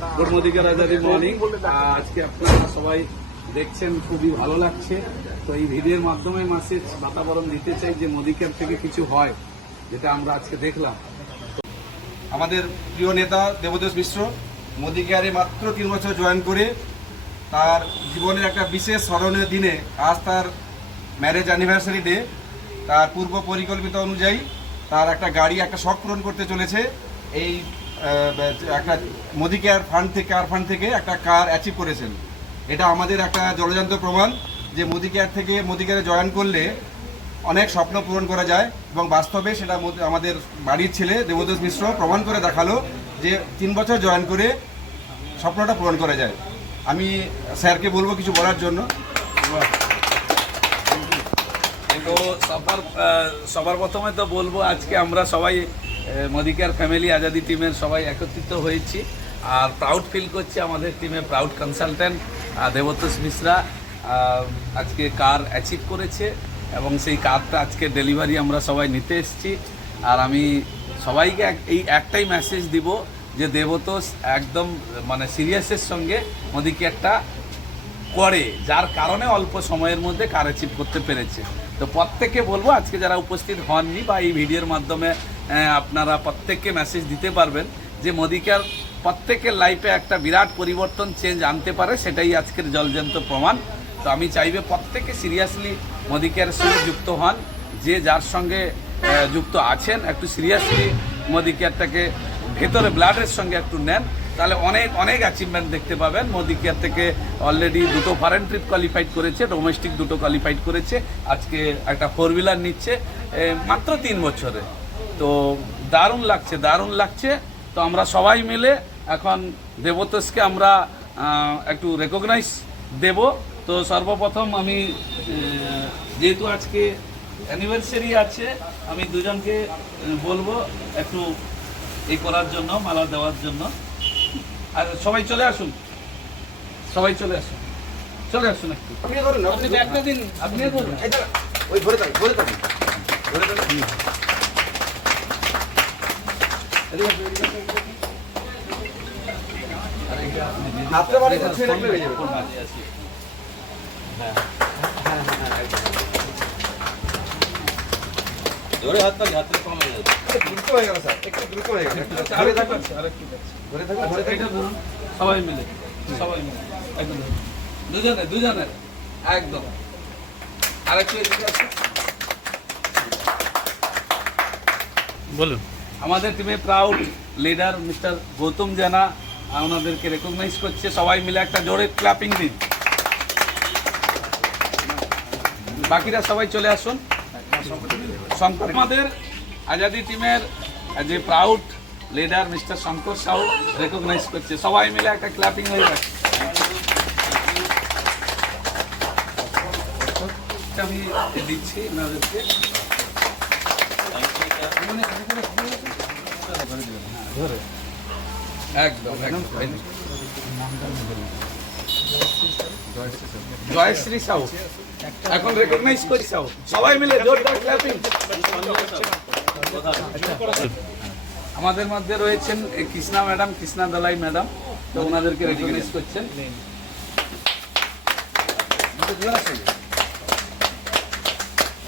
Good মোদিকার Azadi morning. আজকে আপনারা সবাই দেখছেন, খুবই ভালো লাগছে। তো এই ভিডিওর মাধ্যমে মেসেজ বাতাবরণ দিতে চাই যে মোদিকার থেকে কিছু হয়, যেটা আমরা আজকে দেখলাম। আমাদের প্রিয় নেতা দেবতোষ মিশ্র মোদি কেয়ারে মাত্র 3 বছর জয়েন করে তার জীবনের একটা বিশেষ স্মরণীয় দিনে আজ তার ম্যারেজ অ্যানিভার্সারি ডে, তার পূর্ব পরিকল্পিত অনুযায়ী তার একটা গাড়ি একটা শখ পূরণ করতে চলেছে। এই একটা মোদি কেয়ার ফান্ড থেকে একটা কার অ্যাচিভ করেছেন। এটা আমাদের একটা জলজান্ত প্রমাণ যে মোদি কেয়ারে জয়েন করলে অনেক স্বপ্ন পূরণ করা যায়, এবং বাস্তবে সেটা আমাদের বাড়ির ছেলে দেবতোষ মিশ্র প্রমাণ করে দেখালো যে 3 বছর জয়েন করে স্বপ্নটা পূরণ করা যায়। আমি স্যারকে বলবো কিছু বলার জন্য। তো সবার প্রথমে তো বলবো, আজকে আমরা সবাই মোদিকার ফ্যামিলি আজাদি টিমের সবাই একত্রিত হয়েছি, আর প্রাউড ফিল করছি। আমাদের টিমে প্রাউড কনসালটেন্ট দেবতোষ মিশ্রা আজকে কার অ্যাচিভ করেছে, এবং সেই কারটা আজকে ডেলিভারি আমরা সবাই নিতে এসেছি। আর আমি সবাইকে এই একটাই মেসেজ দিব যে দেবতোষ একদম মানে সিরিয়াসের সঙ্গে মোদি কেয়ারটা করে, যার কারণে অল্প সময়ের মধ্যে কার অ্যাচিভ করতে পেরেছে। তো প্রত্যেককে বলবো, আজকে যারা উপস্থিত হননি বা এই ভিডিওর মাধ্যমে আপনারা প্রত্যেককে মেসেজ দিতে পারবেন যে মোদি কেয়ার প্রত্যেকের লাইফে একটা বিরাট পরিবর্তন চেঞ্জ আনতে পারে, সেটাই আজকের জলজান্ত প্রমাণ। তো আমি চাইবে প্রত্যেকে সিরিয়াসলি মোদি কেয়ারের সঙ্গে যুক্ত হন, যে যার সঙ্গে যুক্ত আছেন একটু সিরিয়াসলি মোদি কেয়ারটাকে ভেতরে ব্লাডের সঙ্গে একটু নেন, তাহলে অনেক অ্যাচিভমেন্ট দেখতে পাবেন। মোদি কেয়ার থেকে অলরেডি 2টো ফরেন ট্রিপ কোয়ালিফাইড করেছে, ডোমেস্টিক 2টো কোয়ালিফাইড করেছে, আজকে একটা 4 হুইলার নিচ্ছে মাত্র 3 বছরে। তো দারুণ লাগছে। তো আমরা সবাই মিলে এখন দেবতোষকে আমরা একটু রেকগনাইজ দেব। তো সর্বপ্রথম আমি যেহেতু আজকে অ্যানিভার্সারি আছে, আমি দুজনকে বলবো একটু এই করার জন্য, মালা দেওয়ার জন্য। আর সবাই চলে আসুন একটু। আপনি একটা দিন, আপনি ধরুন। ওই ধরে থাকি জোরে হাত কম হয়ে যাবে। দ্রুত হয়ে গেল স্যার, একটু দ্রুত হয়ে গেল। ধরে থাকুন সবাই মিলে একদম দুজনের একদম। আরেকটু এদিকে আসুন। বলুন। আমাদের টিমে প্রাউড লিডার মিস্টার গৌতম জানা ওনাদেরকে রেকগনাইজ করছে। সবাই মিলে একটা জোরে ক্ল্যাপিং দিন। বাকিরা সবাই চলে আসুন। আমাদের আজাদি টিমের যে proud leader mister Shankar Sau recognise করছে। সবাই মিলে একটা ক্ল্যাপিং হয়ে গেছে। আমি দিচ্ছি ওনাদেরকে। একদম জয়শ্রী সাউ এখন রেকগনাইজ করি। সাউ সবাই মিলে জোরদার ক্ল্যাপিং। আমাদের মধ্যে রয়েছেন কৃষ্ণা দালাই ম্যাডাম, তো ওনাদেরকে রেকগনাইজ করছেন।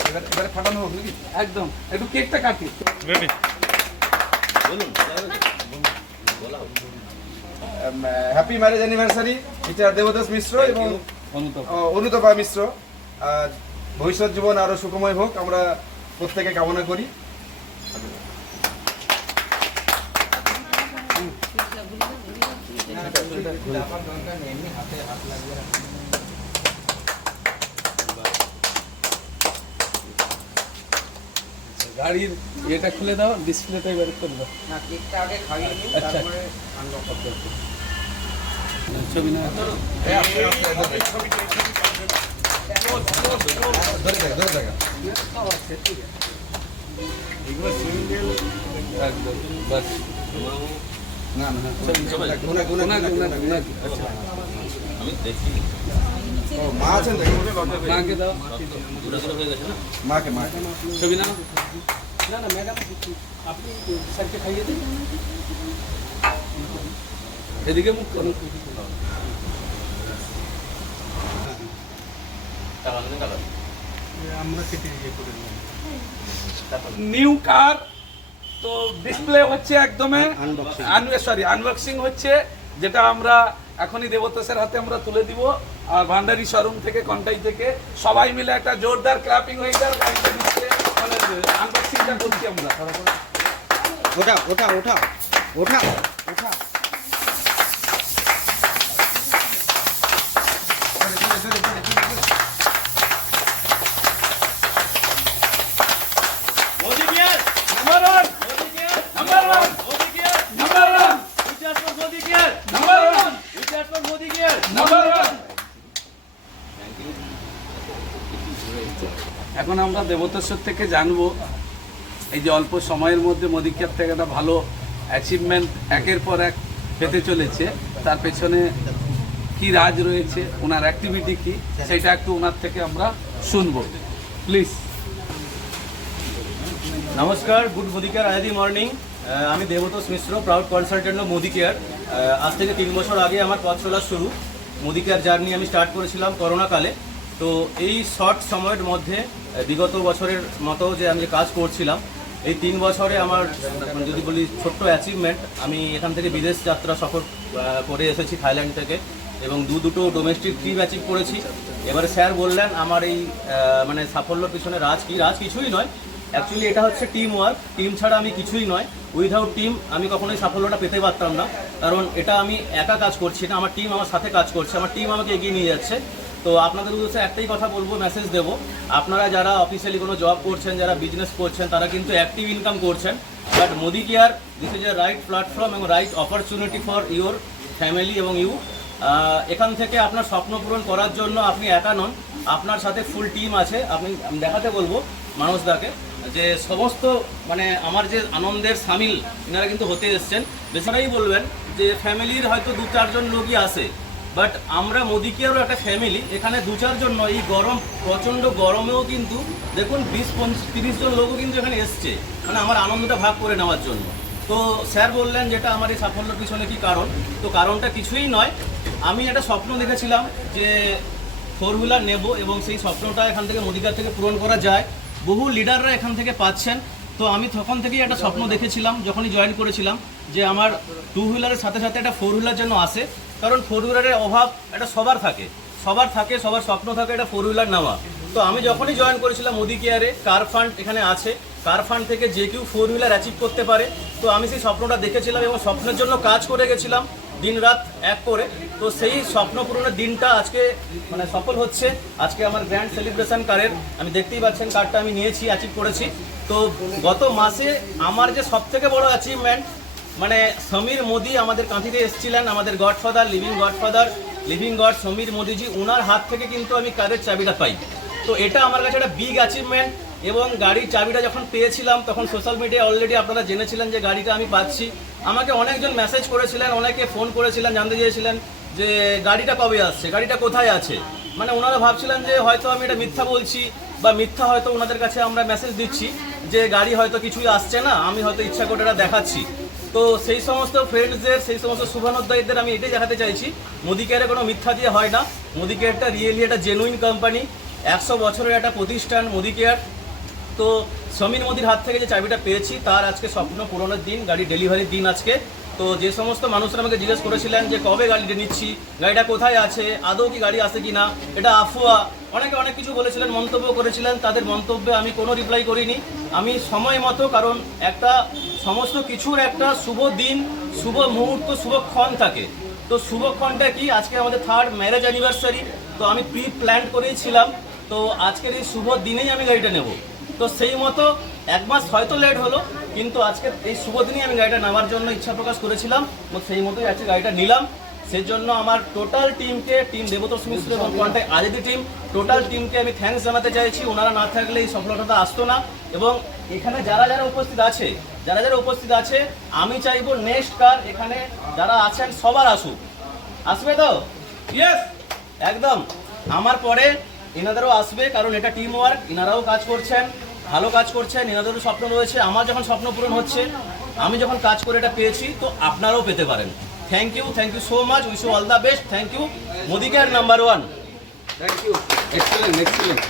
এবারে ফাটানো হোক নাকি? একদম একটু কেকটা কাটি। Happy marriage anniversary mister Debatosh Mishra এবং অনুতপা মিশ্র। ভবিষ্যৎ জীবন আরো সুখময় হোক আমরা প্রত্যেকে কামনা করি। গাড়ির এটা খুলে দাও, ডিসপ্লেটা এবারে করে দাও। আচ্ছা ছবি না একদম বাস না আমি দেখি মা আছেন মাকে দাও, মাকে ছবি না ম্যাডাম আপনি স্যারকে খাইয়ে দিন। এদিকে মুখ করুন। নিউ কার তো ডিসপ্লে হচ্ছে একদমই আনবক্সিং হচ্ছে, যেটা আমরা এখনই দেবতোষের হাতে আমরা তুলে দিব। আর ভান্ডারি শোরুম থেকে কন্টাই থেকে সবাই মিলে একটা জোরদার ক্ল্যাপিং হয়ে যায়, গাড়িটা দিচ্ছে, মানে আনবক্সিংটা করছি আমরা। ওঠা ওঠা ওঠা ওঠা ওঠা এখন আমরা দেবতোষর থেকে জানবো এই যে অল্প সময়ের মধ্যে মোদি কেয়ার থেকে একটা ভালো অ্যাচিভমেন্ট একের পর এক পেতে চলেছে, তার পেছনে কি রাজ রয়েছে, ওনার অ্যাক্টিভিটি কি, সেটা একটু ওনার থেকে আমরা শুনবো, প্লিজ। নমস্কার, good Modicare Azadi morning. আমি Debatosh Mishra, proud consultant of Modicare. আজ থেকে 3 বছর আগে আমার পথ চলা শুরু। মোদি কেয়ার জার্নি আমি স্টার্ট করেছিলাম করোনাকালে। তো এই শর্ট সময়ের মধ্যে বিগত বছরের মতো যে আমি কাজ করছিলাম, এই 3 বছরে আমার যদি বলি ছোট্ট অ্যাচিভমেন্ট, আমি এখান থেকে বিদেশ যাত্রা সফর করে এসেছি থাইল্যান্ড থেকে, এবং দুটো ডোমেস্টিক ট্রিপ অ্যাচিভ করেছি। এবারে স্যার বললেন আমার এই মানে সাফল্যর পিছনে রাজ কিছুই নয়, অ্যাকচুয়ালি এটা হচ্ছে টিম ওয়ার্ক। টিম ছাড়া আমি কিছুই নয়। উইদাউট টিম আমি কখনোই সাফল্যটা পেতে পারতাম না, কারণ এটা আমি একা কাজ করছি না, আমার টিম আমার সাথে কাজ করছে, আমার টিম আমাকে এগিয়ে নিয়ে যাচ্ছে। তো আপনাদের উদ্দেশ্যে একটাই কথা বলবো, মেসেজ দেবো, আপনারা যারা অফিসিয়ালি কোনো জব করছেন, যারা বিজনেস করছেন, তারা কিন্তু অ্যাক্টিভ ইনকাম করছেন, but Modicare this is a right platform এবং right opportunity for your family এবং ইউ। এখান থেকে আপনার স্বপ্ন পূরণ করার জন্য আপনি একা নন, আপনার সাথে ফুল টিম আছে। আমি দেখাতে বলবো মানুষদাকে যে সমস্ত মানে আমার যে আনন্দের সামিল এনারা কিন্তু হতে এসছেন। বেশিরভাগই বলবেন যে ফ্যামিলির হয়তো 2-4 জন লোকই আসে, বাট আমরা মোদি কেয়ারও একটা ফ্যামিলি। এখানে 2-4 জন নয়, এই গরম প্রচণ্ড গরমেও কিন্তু দেখুন 20-30 জন লোকও কিন্তু এখানে এসছে, মানে আমার আনন্দটা ভাগ করে নেওয়ার জন্য। তো স্যার বললেন যেটা আমার এই সাফল্যের পিছনে কি কারণ, তো কারণটা কিছুই নয়, আমি একটা স্বপ্ন দেখেছিলাম যে 4 হুইলার নেব, এবং সেই স্বপ্নটা এখান থেকে মোদি কেয়ার থেকে পূরণ করা যায়। বহু লিডাররা এখান থেকে পাচ্ছেন। তো আমি তখন থেকেই একটা স্বপ্ন দেখেছিলাম যখনই জয়েন করেছিলাম, যে আমার 2 হুইলারের সাথে সাথে একটা 4 হুইলার যেন আসে, কারণ 4 হুইলারের অভাব এটা সবার থাকে, সবার স্বপ্ন থাকে এটা 4 হুইলার নেওয়া। তো আমি যখনই জয়েন করেছিলাম মোদি কেয়ারে, কার ফান্ড এখানে আছে, কার ফান্ড থেকে যে কেউ 4 হুইলার অ্যাচিভ করতে পারে। তো আমি সেই স্বপ্নটা দেখেছিলাম এবং স্বপ্নের জন্য কাজ করে গেছিলাম দিন রাত এক করে। তো সেই স্বপ্ন পূরণের দিনটা আজকে মানে সফল হচ্ছে। আজকে আমার গ্র্যান্ড সেলিব্রেশন কারের, আমি দেখতেই পাচ্ছেন কার্ডটা আমি নিয়েছি, অ্যাচিভ করেছি। তো গত মাসে আমার যে সবথেকে বড় অ্যাচিভমেন্ট, মানে সমীর মোদি আমাদের কাঁথিতে এসেছিলেন, আমাদের গডফাদার, লিভিং গড সমীর মোদিজি, ওনার হাত থেকে কিন্তু আমি কারের চাবিটা পাই। তো এটা আমার কাছে একটা বিগ অ্যাচিভমেন্ট। এবং গাড়ির চাবিটা যখন পেয়েছিলাম তখন সোশ্যাল মিডিয়ায় অলরেডি আপনারা জেনেছিলেন যে গাড়িটা আমি পাচ্ছি। আমাকে অনেকজন মেসেজ করেছিলেন, অনেকে ফোন করেছিলেন, জানতে চেয়েছিলেন যে গাড়িটা কবে আসছে, গাড়িটা কোথায় আছে। মানে ওনারা ভাবছিলেন যে হয়তো আমি এটা মিথ্যা বলছি, বা মিথ্যা হয়তো ওনাদের কাছে আমরা মেসেজ দিচ্ছি যে গাড়ি হয়তো কিছুই আসছে না, আমি হয়তো ইচ্ছা করে এটা দেখাচ্ছি। তো সেই সমস্ত ফ্রেন্ডসদের, সেই সমস্ত শুভানুধ্যায়ীদের আমি এটাই দেখাতে চাইছি, মোদি কেয়ারে কোনো মিথ্যা দিয়ে হয় না। মোদি কেয়ারটা রিয়েলি একটা জেনুইন কোম্পানি, 100 বছরের একটা প্রতিষ্ঠান মোদি কেয়ার। তো সমীর মোদির হাত থেকে যে চাবিটা পেয়েছি, তার আজকে স্বপ্ন পূরণের দিন, গাড়ি ডেলিভারির দিন আজকে। তো যে সমস্ত মানুষরা আমাকে জিজ্ঞেস করেছিলেন যে কবে গাড়িটা নিচ্ছি, গাড়িটা কোথায় আছে, আদৌ কি গাড়ি আসে কি না, এটা আফওয়া, অনেকে অনেক কিছু বলেছিলেন, মন্তব্য করেছিলেন, তাদের মন্তব্যে আমি কোনো রিপ্লাই করিনি। আমি সময় মতো, কারণ একটা সমস্ত কিছুর একটা শুভ দিন, শুভ মুহূর্ত, শুভক্ষণ থাকে। তো শুভক্ষণটা কি, আজকে আমাদের 3rd ম্যারেজ অ্যানিভার্সারি। তো আমি প্রি প্ল্যান করেছিলাম, তো আজকের এই শুভ দিনেই আমি গাড়িটা নেব। তো সেই মতো 1 মাস হয়তো লেট হলো, কিন্তু আজকে এই শুভ দিনেই আমি গাড়িটা নেওয়ার জন্য ইচ্ছা প্রকাশ করেছিলাম, এবং সেই মতোই আজকে গাড়িটা নিলাম। সেই জন্য আমার টোটাল টিমকে, টিম দেবতোষ মিশ্র এবং কন্টাই আজাদি টিম, টোটাল টিমকে আমি থ্যাঙ্কস জানাতে চাইছি। ওনারা না থাকলে এই সফলতাটা আসতো না। এবং এখানে যারা উপস্থিত আছে, আমি চাইবো নেক্সট কার এখানে যারা আছেন সবার আসুক। আসবে তো? ইয়েস, একদম। আমার পরে এনাদেরও আসবে, কারণ এটা টিম ওয়ার্ক, এনারাও কাজ করছেন, ভালো কাজ করছেন, এনাদেরও স্বপ্ন রয়েছে। আমার যখন স্বপ্ন পূরণ হচ্ছে, আমি যখন কাজ করে এটা পেয়েছি, তো আপনারাও পেতে পারেন। Thank you so much, wish you all the best, thank you. Modi care number 1। Thank you, excellent excellent.